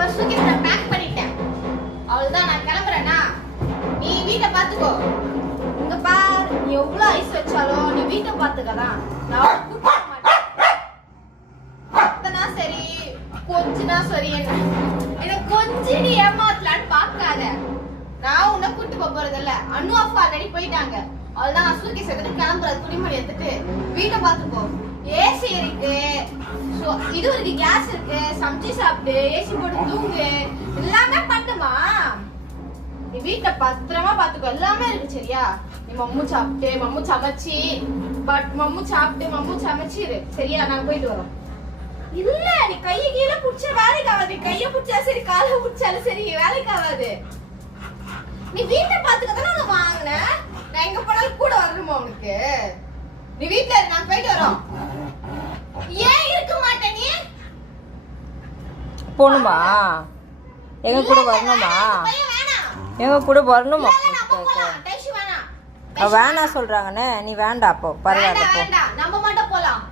Bus தூக்கி நான் back பண்ணிட்டேன். அவ்வளவுதான், நான் கிளம்புறேனா. நீ வீட்டை பாத்துக்கோ. இங்க பார், நீ எவ்வளவு ஐஸ் வச்சாலும் நீ வீட்டை பாத்துக்கதான். நான் கூப்பிட மாட்டேன். அத்தனா சரி, கொஞ்சனா சரி, என்ன கொஞ்சம் நீ ஏமாத்தலான்னு பாக்காத. நான் உன்னை கூட்டு போறது இல்ல. அனு அப்பா ஆல்ரெடி போயிட்டாங்க. அவ்வளவுதான், நான் சூட்கேஸ் எடுத்துட்டு கிளம்புறது. துணிமணி எடுத்துட்டு வீட்டை பாத்துக்கோ. ஏசி இருக்கு, இது இருக்கு, கேஸ் இருக்கு, சமைச்சு சாப்பிட்டு ஏசி போட்டு தூங்கு, எல்லாமே பண்ணுமா. நீ வீட்டை பத்திரமா பாத்துக்கோ. எல்லாமே இருக்கு சரியா. நீ மம்மு சாப்பிட்டு மம்மு சமைச்சு மம்மு சமைச்சிரு சரியா. நாங்க போயிட்டு வரோம். இல்ல, நீ கைய கீழே புடிச்ச வேலைக்கு ஆகாது. கைய புடிச்சா சரி, காலை புடிச்சாலும் சரி, வேலைக்கு ஆகாது. நீ வீட்டை பாத்துக்கதான் நான் வாங்கினேன். நான் எங்க போனாலும் கூட வரணுமா உனக்கு? நீ வீட்டுல இரு, நான் போயிட்டு வரோம். ஏன் இருக்க மாட்டேன் நீ? போணுமா? எங்க கூட வரணுமா? எங்க கூட வரணுமா? வேணாம் சொல்றாங்கன்னு நீ வேண்டாம். அப்போ பரவாயில்ல, நம்ம மட்டும் போலாம்.